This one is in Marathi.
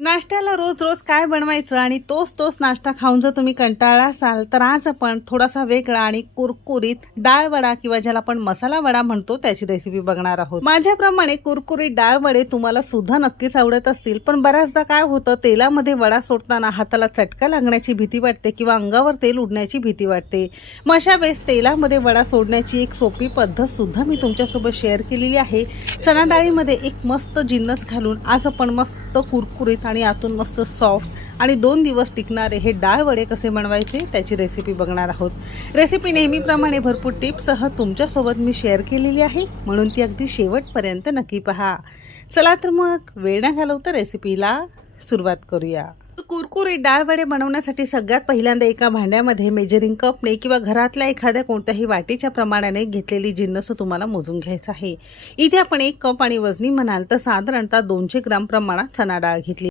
नाश्त्याला रोज रोज काय बनवायचं आणि तोच नाश्ता खाऊन जर तुम्ही कंटाळला असाल तर आज आपण थोडासा वेगळा आणि कुरकुरीत डाळ वडा किंवा ज्याला आपण मसाला वडा म्हणतो त्याची रेसिपी बघणार आहोत। माझ्याप्रमाणे कुरकुरीत डाळ वडे तुम्हाला सुद्धा नक्कीच आवडत असतील, पण बऱ्याचदा काय होतं, तेलामध्ये वडा सोडताना हाताला चटका लागण्याची भीती वाटते किंवा अंगावर तेल उडण्याची भीती वाटते। मग अशा वेळेस तेलामध्ये वडा सोडण्याची एक सोपी पद्धत सुद्धा मी तुमच्यासोबत शेअर केलेली आहे। चणा डाळीमध्ये एक मस्त जिन्नस घालून आज आपण मस्त कुरकुरीत आणि आतून मस्त सॉफ्ट आणि 2 दिवस टिकणारे हे डाळ वडे कसे बनवायचे त्याची रेसिपी बघणार आहोत। रेसिपी नेहमीप्रमाणे भरपूर टिप्ससह तुमच्यासोबत मी शेअर केलेली आहे, म्हणून ती अगदी शेवटपर्यंत नक्की पहा। चला तर मग वेळ न घालवता रेसिपीला सुरुवात करूया। कुरकुरीत डाळ वडे बनवण्यासाठी सगळ्यात पहिल्यांदा एका भांड्यामध्ये मेजरिंग कपने किंवा घरातल्या एखाद्या कोणत्याही वाटीच्या प्रमाणाने घेतलेली जिन्नस तुम्हाला मोजून घ्यायचं आहे। इथे आपण 1 कप आणि वजनी म्हणाल तर साधारणतः 200 ग्राम प्रमाणात चणा डाळ घेतली।